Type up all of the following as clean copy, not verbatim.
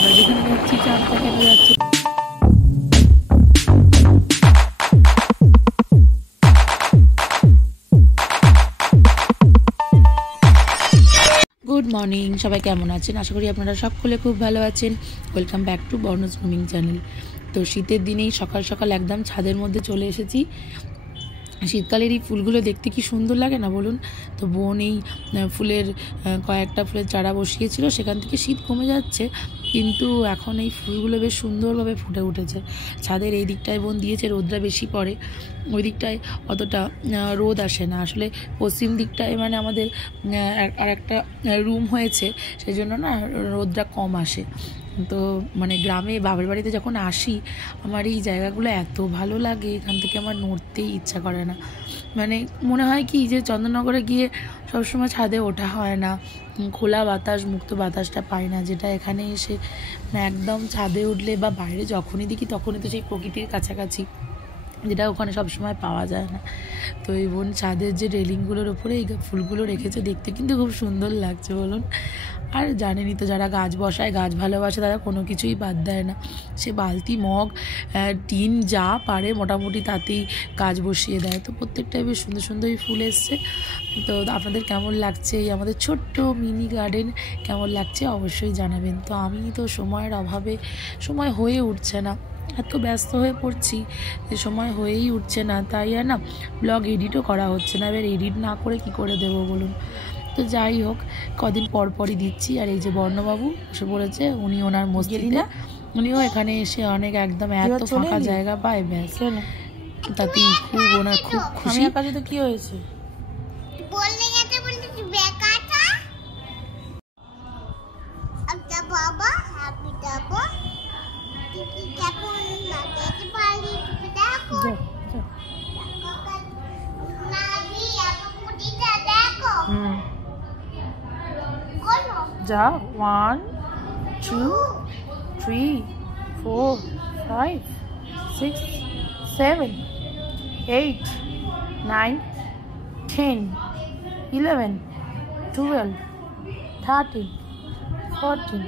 আমরা যেখানে যাচ্ছি চাঁদটা কেন যাচ্ছে। গুড মর্নিং, সবাই কেমন আছেন? আশা করি আপনারা সকলে খুব ভালো আছেন। Welcome back to Borno's grooming channel. তো শীতের দিনেই সকাল সকাল একদম ছাদের মধ্যে চলে এসেছি। শীতকালের এই ফুলগুলো দেখতে কি সুন্দর লাগে না বলুন? তো বোন এই ফুলের কয়েকটা ফুলের চারা বসিয়েছিল, সেখান থেকে শীত কমে যাচ্ছে, কিন্তু এখন এই ফুলগুলো বেশ সুন্দরভাবে ফুটে উঠেছে। ছাদের এই দিকটায় বোন দিয়েছে, রোদটা বেশি পড়ে, ওই দিকটায় অতটা রোদ আসে না। আসলে পশ্চিম দিকটায় মানে আমাদের আর একটা রুম হয়েছে, সেই জন্য না রোদটা কম আসে। তো মানে গ্রামে বাবার বাড়িতে যখন আসি, আমার এই জায়গাগুলো এত ভালো লাগে, এখান থেকে আমার নড়তেই ইচ্ছা করে না। মানে মনে হয় কি যে চন্দননগরে গিয়ে সবসময় ছাদে ওঠা হয় না, খোলা বাতাস, মুক্ত বাতাসটা পাই না, যেটা এখানে এসে একদম ছাদে উঠলে বা বাইরে যখনই দেখি তখনই তো সেই প্রকৃতির কাছাকাছি, যেটা ওখানে সবসময় পাওয়া যায় না। তো এই বোন ছাদের যে রেলিংগুলোর ওপরে এই ফুলগুলো রেখেছে, দেখতে কিন্তু খুব সুন্দর লাগছে বলুন। আর জানেনই তো, যারা গাছ বসায়, গাছ ভালোবাসে, তারা কোনো কিছুই বাদ দেয় না। সে বালতি, মগ, টিন যা পারে মোটামুটি তাতেই গাছ বসিয়ে দেয়। তো প্রত্যেকটাই বেশ সুন্দর সুন্দর ফুল এসছে। তো আপনাদের কেমন লাগছে এই আমাদের ছোট্ট মিনি গার্ডেন, কেমন লাগছে অবশ্যই জানাবেন। তো আমি তো সময়ের অভাবে সময় হয়ে উঠছে না, এত ব্যস্ত হয়ে পড়ছি যে সময় হয়েই উঠছে না, তাই আর না ব্লগ এডিটও করা হচ্ছে না। এবার এডিট না করে কি করে দেবো বলুন? তো যাই হোক, কদিন পর পরই দিচ্ছি। আর এই যে বর্ণবাবু এসে বলেছে, উনি ওনার মসজিদে, উনিও এখানে এসে অনেক একদম এত ফাঁকা জায়গা পায়, ব্যাস তাতেই খুব ওনার খুব খুশি। কাছে তো কি হয়েছে যা 1 2 3 4 5 6 7 8 9 10 11 12 13 14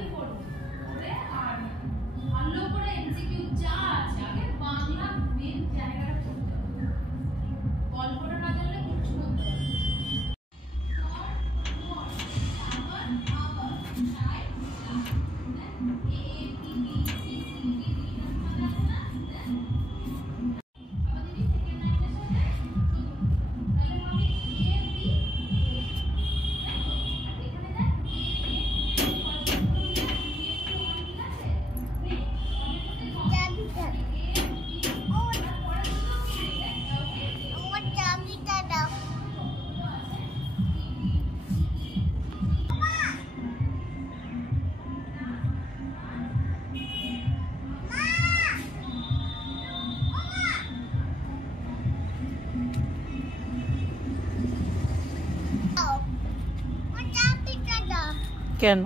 কেন?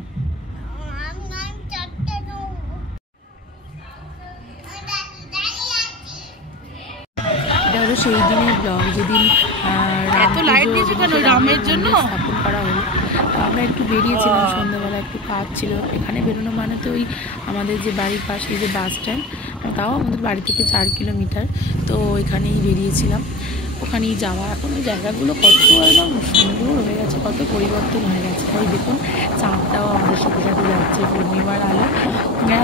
এটা হলো সেই দিনের ব্লগ, যেদিন রামের জন্য স্থাপন করা হলো। আমরা একটু বেরিয়েছিলাম সন্ধ্যাবেলা, একটু কাজ ছিল। এখানে বেরোনো মানে তো ওই আমাদের যে বাড়ির পাশে যে বাস স্ট্যান্ড, তাও আমাদের বাড়ি থেকে 4 কিলোমিটার, তো ওইখানেই বেরিয়েছিলাম, ওখানেই যাওয়া। এখন ওই জায়গাগুলো কত একদম সুন্দর হয়ে গেছে, কত পরিবর্তন হয়ে গেছে। ওই দেখুন চাঁদটাও আমাদের সাথে সাথে যাচ্ছে, পূর্ণিমার আলো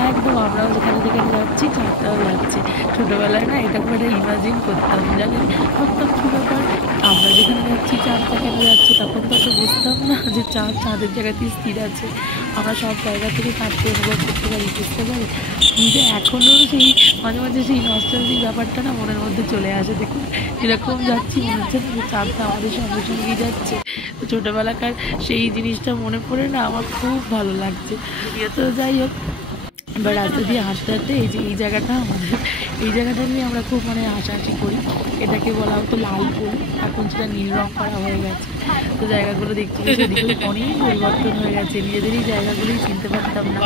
একদম, আমরাও যেখানে যেখানে যাচ্ছি চাঁদটাও যাচ্ছে। ছোটোবেলায় না এটা করে ইমাজিন করতাম, জানেন, ভাবতাম কী ব্যাপার, আমরা যেখানে যাচ্ছি চাঁদটা কেন যাচ্ছে, তখন তো বুঝতাম না যে চাঁদ চাঁদের জায়গাতেই স্থির আছে। আমরা সব জায়গা থেকে চাঁদকে অনুভব করতে পারি, বুঝতে পারি, যে এখনও সেই মাঝে মাঝে সেই নস্টালজিক ব্যাপারটা না মনের মধ্যে চলে আসে। দেখুন এরকম যাচ্ছি, মনে হচ্ছে না যে চাঁদটা আমাদের সঙ্গে সঙ্গেই যাচ্ছে। তো ছোটোবেলাকার সেই জিনিসটা মনে পড়ে না, আমার খুব ভালো লাগছে। তো যাই হোক, এবার রাস্তা দিয়ে হাঁটতে হাঁটতে এই যে এই জায়গাটা আমাদের, এই জায়গাটা নিয়ে আমরা খুব মানে হাসাহাসি করি। এটাকে বলা হতো লালপুর, এখন সেটা নীল রং করা হয়ে গেছে। তো জায়গাগুলো দেখতে সেদিকে অনেক পরিবর্তন হয়ে গেছে, নিজেদের এই জায়গাগুলোই চিনতে পারতাম না,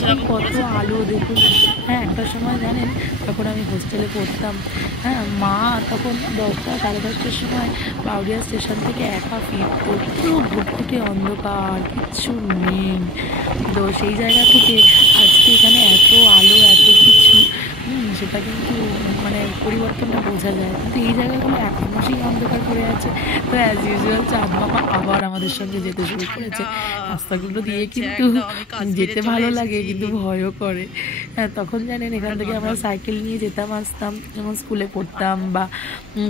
এখন কত আলো দেখুন। হ্যাঁ, একটা সময় জানেন তখন আমি হোস্টেলে পড়তাম, হ্যাঁ, মা তখন 10টা সাড়ে 10টার সময় বাউরিয়া স্টেশন থেকে একা ফিরতো, পুরো ঘুটঘুটে অন্ধকার, কিচ্ছু নেই। তো সেই জায়গা থেকে আজকে এখানে এত আলো, এত কিছু, সেটা কিন্তু মানে পরিবর্তনটা বোঝা যায়। কিন্তু এই জায়গাগুলো এখনও সেই অন্ধকার করে আছে। তো অ্যাজ ইউজুয়াল চাঁদ মামা আবার আমাদের সঙ্গে যেতে শুরু করেছে। রাস্তাগুলো দিয়ে কিন্তু যেতে ভালো লাগে, কিন্তু ভয়ও করে। হ্যাঁ, তখন জানেন এখান থেকে আমরা সাইকেল নিয়ে যেতাম আসতাম, যেমন স্কুলে পড়তাম বা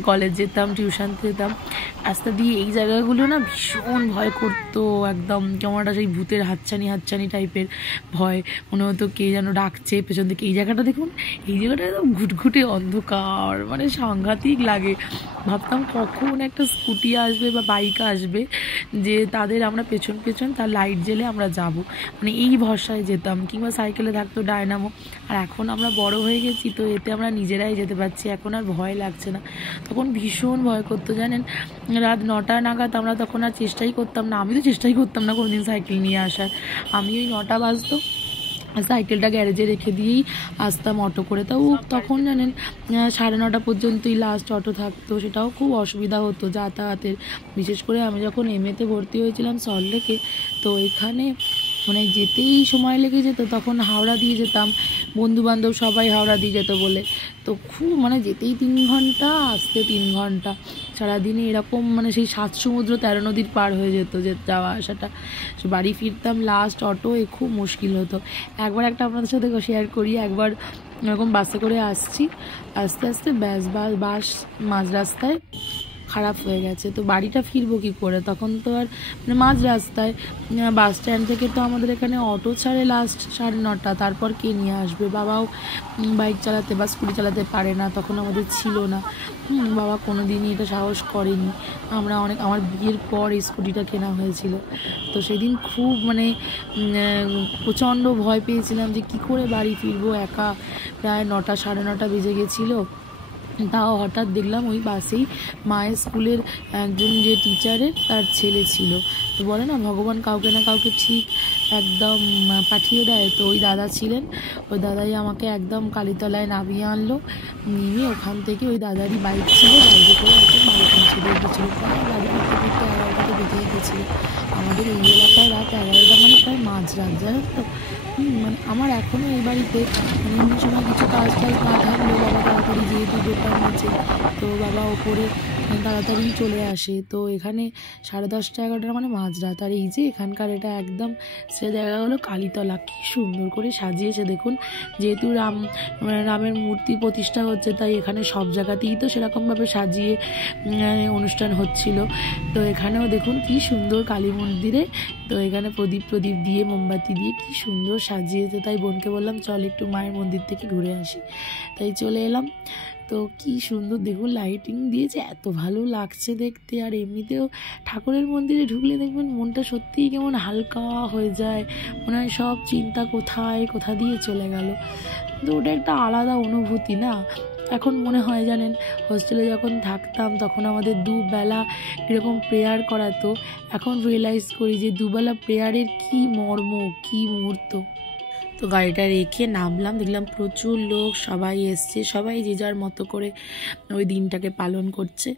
কলেজ যেতাম, টিউশন যেতাম। রাস্তা দিয়ে এই জায়গাগুলো না ভীষণ ভয় করতো, একদম কেমন একটা সেই ভূতের হাতছানি টাইপের ভয়, মনে হতো কে যেন ডাকছে পেছন থেকে। এই জায়গাটা দেখুন, এই জায়গাটা একদম ঘুটঘুটে অন্ধকার, মানে সাংঘাতিক লাগে। ভাবতাম কখন একটা স্কুটি আসবে বা বাইক আসবে যে তাদের আমরা পেছন পেছন তার লাইট জ্বেলে আমরা যাব, মানে এই ভরসায় যেতাম। কিংবা সাইকেলে থাকতো ডায়নামো। আর এখন আমরা বড় হয়ে গেছি, তো এতে আমরা নিজেরাই যেতে পারছি, এখন আর ভয় লাগছে না। তখন ভীষণ ভয় করতো জানেন। রাত 9টা নাগাদ আমরা তখন আর চেষ্টাই করতাম না, আমি তো চেষ্টাই করতাম না কোনোদিন সাইকেল নিয়ে আসার। আমি ওই 9টা বাজতো সাইকেলটা গ্যারেজে রেখে দিয়েই আসতাম অটো করে। তাও তখন জানেন 9:30 পর্যন্তই লাস্ট অটো থাকতো, সেটাও খুব অসুবিধা হতো যাতায়াতের। বিশেষ করে আমি যখন এমএতে ভর্তি হয়েছিলাম সল্টলেকে, তো এখানে মানে যেতেই সময় লেগে যেত। তখন হাওড়া দিয়ে যেতাম, বন্ধুবান্ধব সবাই হাওড়া দিয়ে যেত বলে। তো খুব মানে যেতেই 3 ঘন্টা, আসতে 3 ঘন্টা, সারাদিনে এরকম মানে সেই 7 সমুদ্র 13 নদীর পার হয়ে যেত যে যাওয়া আসাটা। বাড়ি ফিরতাম লাস্ট অটোয়, খুব মুশকিল হতো। একবার একটা আপনাদের সাথে শেয়ার করি, একবার এরকম বাসে করে আসছি, আস্তে আস্তে বাস মাঝ রাস্তায় খারাপ হয়ে গেছে। তো বাড়িটা ফিরবো কী করে, তখন তো আর মানে মাঝ রাস্তায় বাস স্ট্যান্ড থেকে তো আমাদের এখানে অটো ছাড়ে লাস্ট 9:30, তারপর কে নিয়ে আসবে। বাবাও বাইক চালাতে বা স্কুটি চালাতে পারে না, তখন আমাদের ছিল না। বাবা কোনো দিনই এটা সাহস করেনি। আমার বিয়ের পর এই স্কুটিটা কেনা হয়েছিল। তো সেদিন খুব মানে প্রচণ্ড ভয় পেয়েছিলাম যে কী করে বাড়ি ফিরবো একা। প্রায় 9টা সাড়ে 9টা বেজে গেছিলো। তাও হঠাৎ দেখলাম ওই বাসেই মায়ের স্কুলের একজন যে টিচারের তার ছেলে ছিল। তো বলে না ভগবান কাউকে না কাউকে ঠিক একদম পাঠিয়ে দেয়। তো ওই দাদা ছিলেন, ওই দাদাই আমাকে একদম কালীতলায় নামিয়ে আনলো। নেমে ওখান থেকে ওই দাদারই বাইক ছিল, বাইকে করে একদম বাড়ি পৌঁছে দিয়ে গেছিলো। প্রায় বাড়ি ফিরতে ফিরতে 11টা বেজেই গেছিলো। আমাদের এই এলাকায় রাত 11টা মানে প্রায় মাঝরাত, জানেন তো। মানে আমার এখনও এই বাড়িতে মানে এমনি সময় কিছু কাজ টাজ না থাকলেও বাবা তাড়াতাড়ি, যেহেতু দোকান আছে, তো বাবা ওপরে তাড়াতাড়ি চলে আসে। তো এখানে 10:30 11টা মানে মাঝরাত। আর এই যে এখানকার এটা একদম সে জায়গা হলো কালীতলা, কী সুন্দর করে সাজিয়েছে দেখুন। যেহেতু রামের মূর্তি প্রতিষ্ঠা হচ্ছে, তাই এখানে সব জায়গাতেই তো সেরকমভাবে সাজিয়ে অনুষ্ঠান হচ্ছিল। তো এখানেও দেখুন কী সুন্দর কালী মন্দিরে, তো এখানে প্রদীপ দিয়ে মোমবাতি দিয়ে কী সুন্দর সাজিয়েছে। তাই বোনকে বললাম চল একটু মায়ের মন্দির থেকে ঘুরে আসি, তাই চলে এলাম। তো কী সুন্দর দেখুন লাইটিং দিয়েছে, এত ভালো লাগছে দেখতে। আর এমনিতেও ঠাকুরের মন্দিরে ঢুকলে দেখবেন মনটা সত্যিই কেমন হালকা হয়ে যায়, মনে হয় সব চিন্তা কোথা দিয়ে চলে গেল। তো ওটা একটা আলাদা অনুভূতি না। এখন মনে হয় জানেন, হোস্টেলে যখন থাকতাম তখন আমাদের দুবেলা এরকম প্রেয়ার করাতো। এখন রিয়েলাইজ করি যে দুবেলা প্রেয়ারের কী মর্ম, কী মুহূর্ত। তো গাড়িটা রেখে নামলাম, দেখলাম প্রচুর লোক, সবাই এসছে, সবাই যে যার মতো করে ওই দিনটাকে পালন করছে।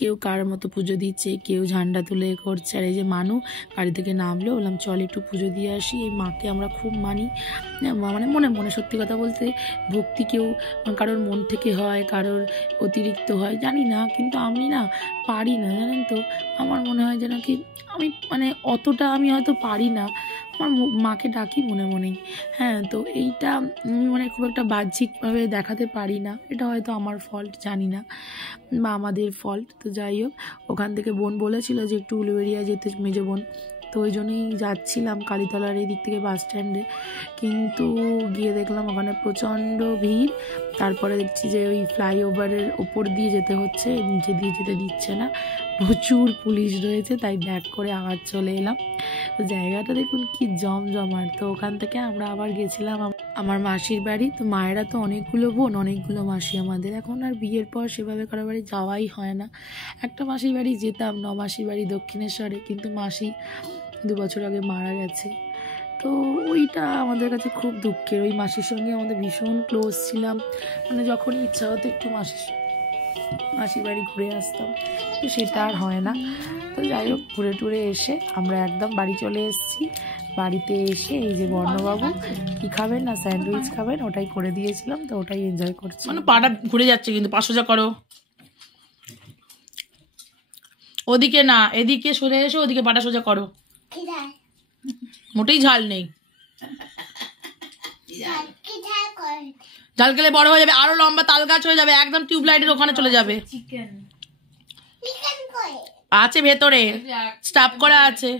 কেউ কার মতো পুজো দিচ্ছে, কেউ ঝান্ডা তুলে করছে। আর এই যে মানু গাড়ি থেকে নামলো, বললাম চল একটু পুজো দিয়ে আসি। এই মাকে আমরা খুব মানি, মানে মনে সত্যি কথা বলতে ভক্তি কেউ কারোর মন থেকে হয়, কারোর অতিরিক্ত হয় জানি না, কিন্তু আমি না পারি না, জানেন তো। আমার মনে হয় যেন কি আমি মানে অতটা আমি হয়তো পারি না, আমার মাকে ডাকি মনেই। হ্যাঁ, তো এইটা মানে খুব একটা বাহ্যিকভাবে দেখাতে পারি না, এটা হয়তো আমার ফল্ট, জানি না, বা আমাদের ফল্ট। তো যাই হোক, ওখান থেকে বোন বলেছিল যে একটু উলুবেড়িয়া যেতে, মেজো বোন। তো ওই জন্যই যাচ্ছিলাম কালীতলার এই দিক থেকে বাস স্ট্যান্ডে। কিন্তু গিয়ে দেখলাম ওখানে প্রচণ্ড ভিড়। তারপরে দেখছি যে ওই ফ্লাইওভারের ওপর দিয়ে যেতে হচ্ছে, নিচে দিয়ে যেতে দিচ্ছে না, প্রচুর পুলিশ রয়েছে। তাই ব্যাক করে আবার চলে এলাম। তো জায়গাটা দেখুন কি জমজমাট। তো ওখান থেকে আমরা আবার গেছিলাম আমার মাসির বাড়ি। তো মায়েরা তো অনেকগুলো বোন, অনেকগুলো মাসি আমাদের। এখন আর বিয়ের পর সেভাবে কারো বাড়ি যাওয়াই হয় না। একটা মাসির বাড়ি যেতাম, মাসির বাড়ি দক্ষিণেশ্বরে, কিন্তু মাসি 2 বছর আগে মারা গেছে। তো ওইটা আমাদের কাছে খুব দুঃখের। ওই মাসির সঙ্গে আমাদের ভীষণ ক্লোজ ছিলাম, মানে যখনই ইচ্ছা হতো একটু মাসির বাড়ি ঘুরে আসতাম, তো সেটা আর হয় না। তো যাই হোক, ঘুরে টুরে এসে আমরা একদম বাড়ি চলে এসেছি। বাড়িতে এসে এই যে বর্ণবাবু কি খাবেন না স্যান্ডউইচ খাবেন, ওটাই করে দিয়েছিলাম, তো ওটাই এনজয় করছি। মানে পাটা ঘুরে যাচ্ছে, কিন্তু পা সোজা করো, ওদিকে না এদিকে সোজা এসে ওদিকে পাটা সোজা করো। মোটেই ঝাল নেই, ঝাল খেলে বড় হয়ে যাবে, আরো লম্বা তাল গাছ হয়ে যাবে, একদম টিউবলাইটের ওখানে চলে যাবে। আছে ভেতরে স্টাফ করা আছে।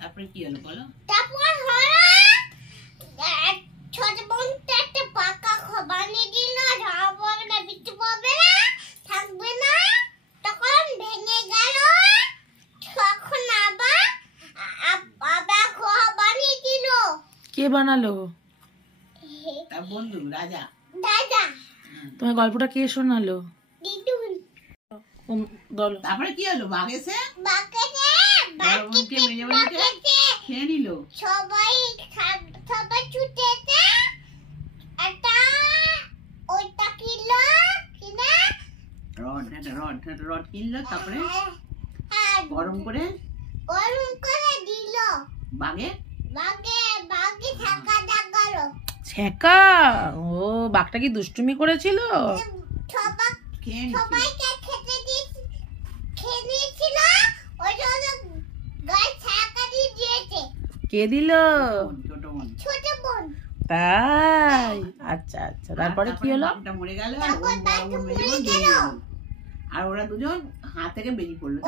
তারপরে কি হলো বলো? কে বানালো? তার বন্ধু রাজা। তোমার গল্পটা কে শোনালো? তারপরে কি হলো? বাঘ এসে খেয়ে নিল। সবাই ছুটেছে, রড কিনলো, তারপরে গরম করে দিল বাঘে। ছ্যাঁকা। ও, বাঘটা কি দুষ্টুমি করেছিল? কে দিল? তাই, আচ্ছা আচ্ছা। তারপরে কি হলো? মরে গেল আর ওরা দুজন হাত থেকে বেরিয়ে পড়লো।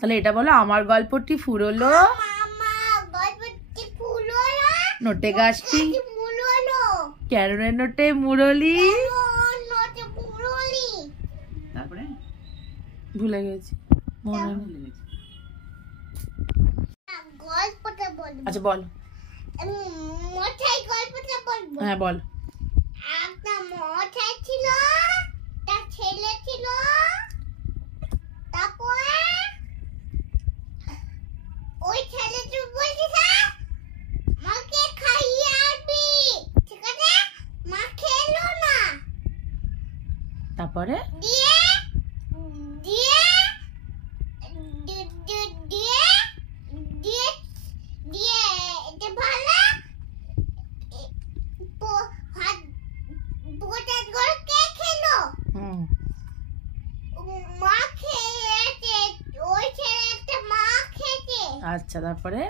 তাহলে এটা বলো, আমার গল্পটি ফুরলো, নোটে গাছটি ক্যারনের নোটে মুরলি। তারপরে ভুলে গেছি, আচ্ছা বল। হ্যাঁ বল। একটা মশাই ছিল, তার ছেলে ছিল, তারপরে ওই ছেলেটা বলছে মাকে খাইয়ে আসবি, ঠিক আছে? মা খেলো না। তারপরে দিয়ে দিয়ে দিয়ে দিয়ে দিয়ে এটা ভালো আচ্ছা। তারপরে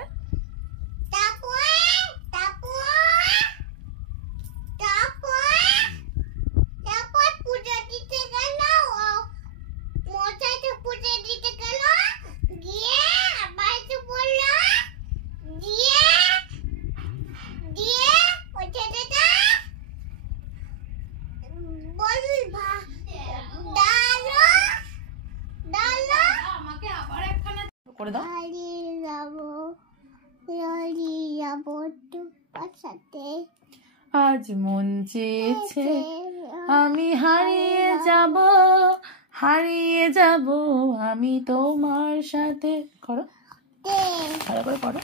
পূজা দিতে গেল, মশাইটা পূজা দিতে গেল, গিয়ে বাড়িতে বলল, দিয়ে দিয়ে ওই ছেলেটা করে দাও। আজ মন চেয়েছে আমি হারিয়ে যাব, হারিয়ে যাব আমি তোমার সাথে। করো, ভালো করে করো।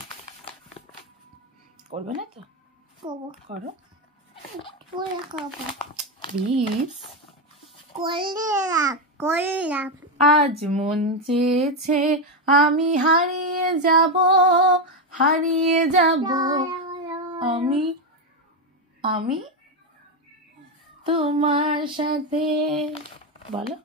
করবে না তো? করো প্লিজ। আজ মন চেয়েছে আমি হারিয়ে যাব, হারিয়ে যাব আমি আমি তোমার সাথে। বলো।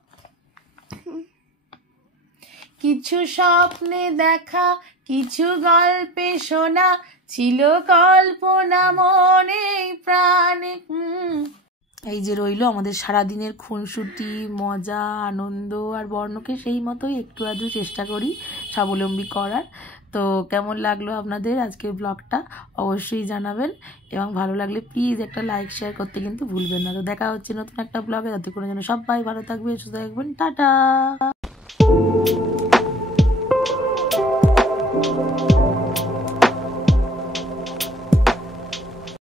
কিছু স্বপ্নে দেখা, কিছু গল্পে শোনা, ছিল কল্পনা মনে প্রাণে। এই যে রইলো আমাদের সারাদিনের খুনসুটি, মজা, আনন্দ। আর বর্ণকে সেই মতোই একটু আধটু চেষ্টা করি স্বাবলম্বী করার। তো কেমন লাগলো আপনাদের আজকের ব্লগটা অবশ্যই জানাবেন, এবং ভালো লাগলে প্লিজ একটা লাইক শেয়ার করতে কিন্তু ভুলবেন না। তো দেখা হচ্ছে নতুন একটা ব্লগে, ততক্ষণের জন্য সবাই ভালো থাকবেন, সুস্থ থাকবেন, টাটা।